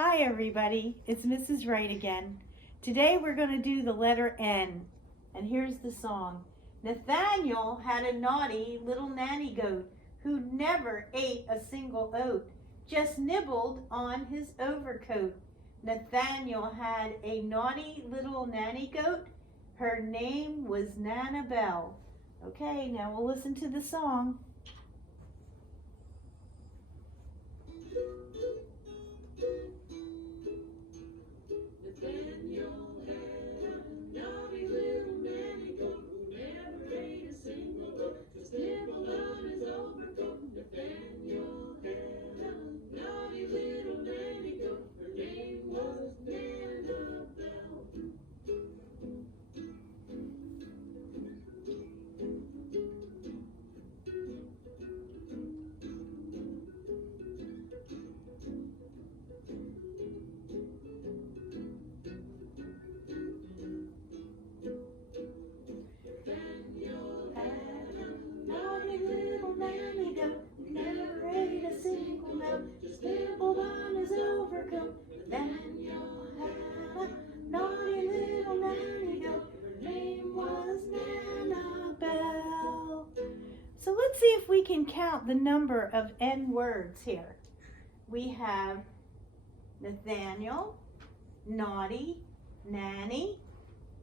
Hi everybody, it's Mrs. Wright again. Today we're going to do the letter N, and here's the song. Nathaniel had a naughty little nanny goat who never ate a single oat, just nibbled on his overcoat. Nathaniel had a naughty little nanny goat. Her name was Nanabelle. Okay, now we'll listen to the song. Nathaniel had a naughty little nanny goat who never ate a single oat, just nibbled on his overcoat. Nathaniel had a naughty little nanny goat. Her name was Nanabelle. Just nibbled on his overcoat. Nathaniel had a naughty little nanny goat. Her name was Nanabelle. So let's see if we can count the number of N words here. We have Nathaniel, naughty, nanny,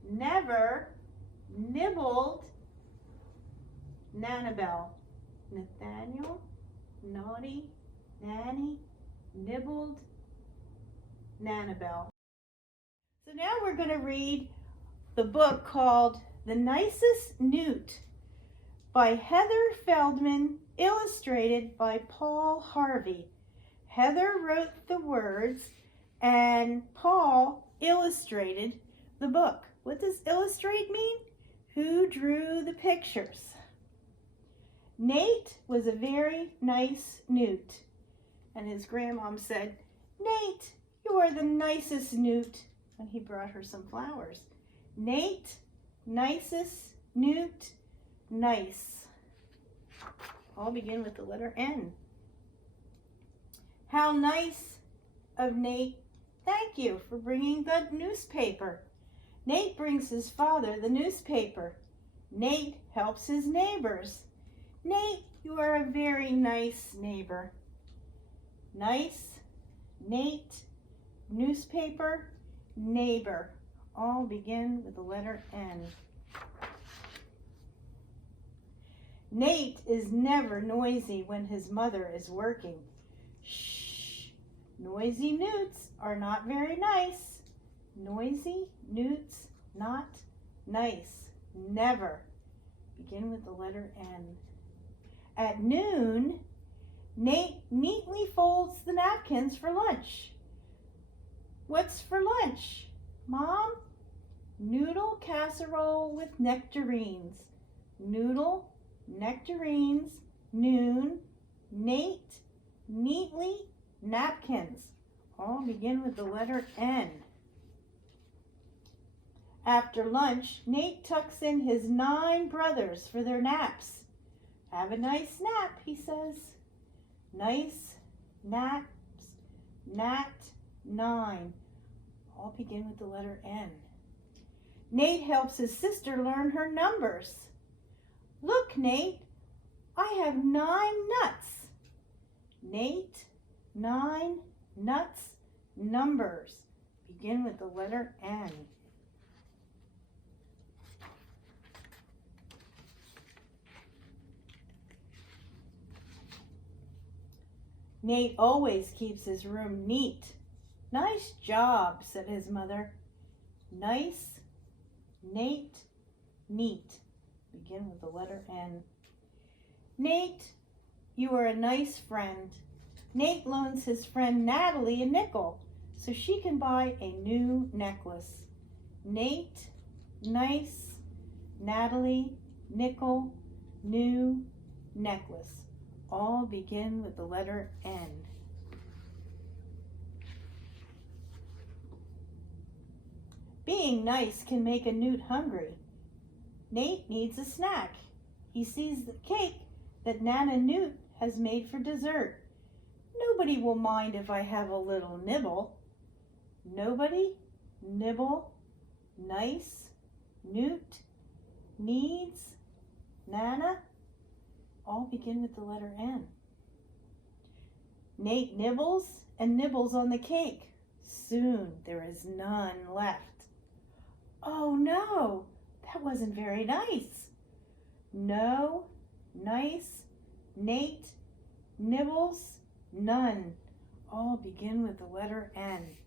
never, nibbled, Nanabelle. Nathaniel, naughty, nanny, nibbled, Nanabelle. So now we're going to read the book called The Nicest Newt by Heather Feldman, illustrated by Paul Harvey. Heather wrote the words and Paul illustrated the book. What does illustrate mean? Who drew the pictures? Nate was a very nice newt, and his grandmom said, "Nate, you are the nicest newt," when he brought her some flowers. Nate, nicest, newt, nice. All begin with the letter N. How nice of Nate. Thank you for bringing the newspaper. Nate brings his father the newspaper. Nate helps his neighbors. Nate, you are a very nice neighbor. Nice, Nate, newspaper, neighbor. All begin with the letter N. Nate is never noisy when his mother is working. Shh. Noisy newts are not very nice. Noisy newts, not nice. Never. Begin with the letter N. At noon, Nate neatly folds the napkins for lunch. What's for lunch, Mom? Noodle casserole with nectarines. Noodle, nectarines, noon, Nate, neatly, napkins. All begin with the letter N. After lunch, Nate tucks in his 9 brothers for their naps. Have a nice nap, he says. Nice, naps, nat, 9. All begin with the letter N. Nate helps his sister learn her numbers. Look, Nate, I have 9 nuts. Nate, 9, nuts, numbers. Begin with the letter N. Nate always keeps his room neat. Nice job, said his mother. Nice, Nate, neat. Begin with the letter N. Nate, you are a nice friend. Nate loans his friend Natalie a nickel so she can buy a new necklace. Nate, nice, Natalie, nickel, new, necklace. All begin with the letter N. Being nice can make a newt hungry. Nate needs a snack. He sees the cake that Nana Newt has made for dessert. Nobody will mind if I have a little nibble. nobody, nibble, nice, newt, needs, Nana, all begin with the letter N. Nate nibbles and nibbles on the cake. Soon there is none left. Oh no, that wasn't very nice. No, nice, Nate, nibbles, none. All begin with the letter N.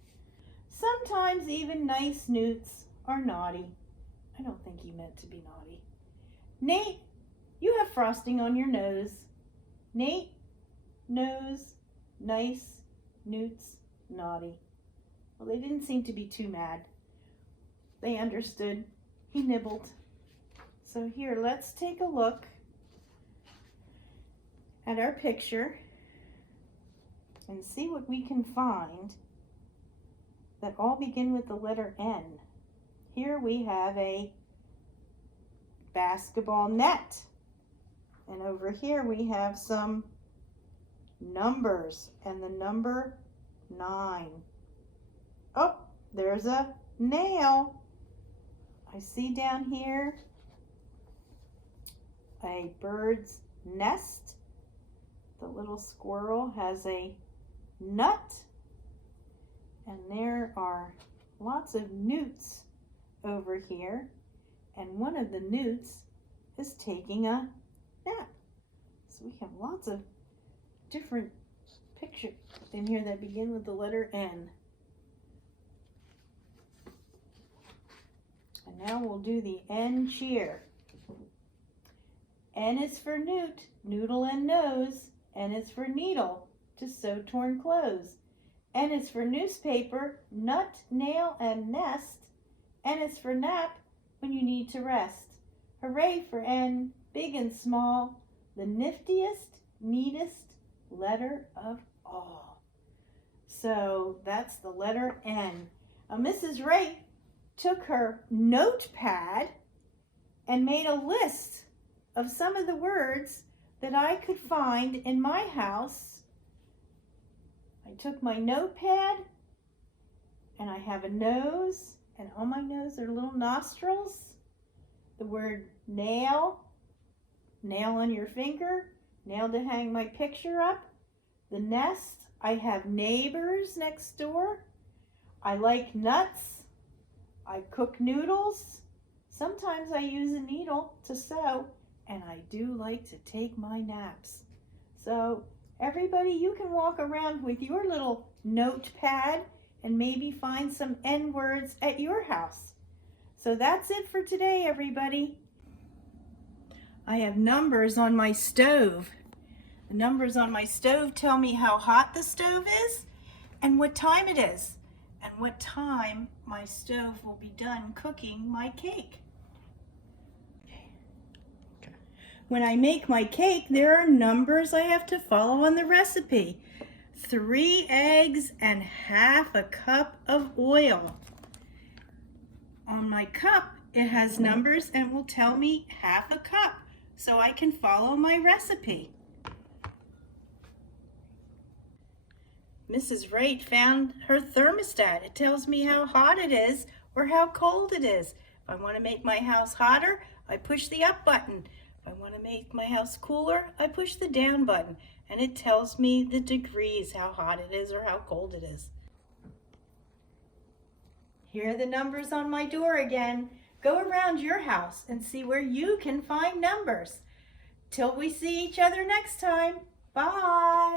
Sometimes even nice newts are naughty. I don't think he meant to be naughty. Nate, you have frosting on your nose. Nate, nose, nice, newts, naughty. Well, they didn't seem to be too mad. They understood. He nibbled. So here, let's take a look at our picture and see what we can find that all begin with the letter N. Here we have a basketball net. And over here we have some numbers and the number 9. Oh, there's a nail. I see down here a bird's nest. The little squirrel has a nut. And there are lots of newts over here. And one of the newts is taking a nap. So we have lots of different pictures in here that begin with the letter N. And now we'll do the N cheer. N is for newt, noodle and nose. N is for needle, to sew torn clothes. N is for newspaper, nut, nail, and nest. N is for nap, when you need to rest. Hooray for N, big and small, the niftiest, neatest letter of all. So that's the letter N. Mrs. Wright took her notepad and made a list of some of the words that I could find in my house. I took my notepad and I have a nose, and on my nose are little nostrils. The word nail, nail on your finger, nail to hang my picture up. The nest, I have neighbors next door. I like nuts. I cook noodles. Sometimes I use a needle to sew, and I do like to take my naps. So everybody, you can walk around with your little notepad and maybe find some N words at your house. So that's it for today, everybody. I have numbers on my stove. The numbers on my stove tell me how hot the stove is and what time it is and what time my stove will be done cooking my cake. When I make my cake, there are numbers I have to follow on the recipe. 3 eggs and half a cup of oil. On my cup, it has numbers and will tell me half a cup so I can follow my recipe. Mrs. Wright found her thermostat. It tells me how hot it is or how cold it is. If I want to make my house hotter, I push the up button. If I want to make my house cooler, I push the down button, and it tells me the degrees, how hot it is or how cold it is. Here are the numbers on my door again. Go around your house and see where you can find numbers. Till we see each other next time. Bye.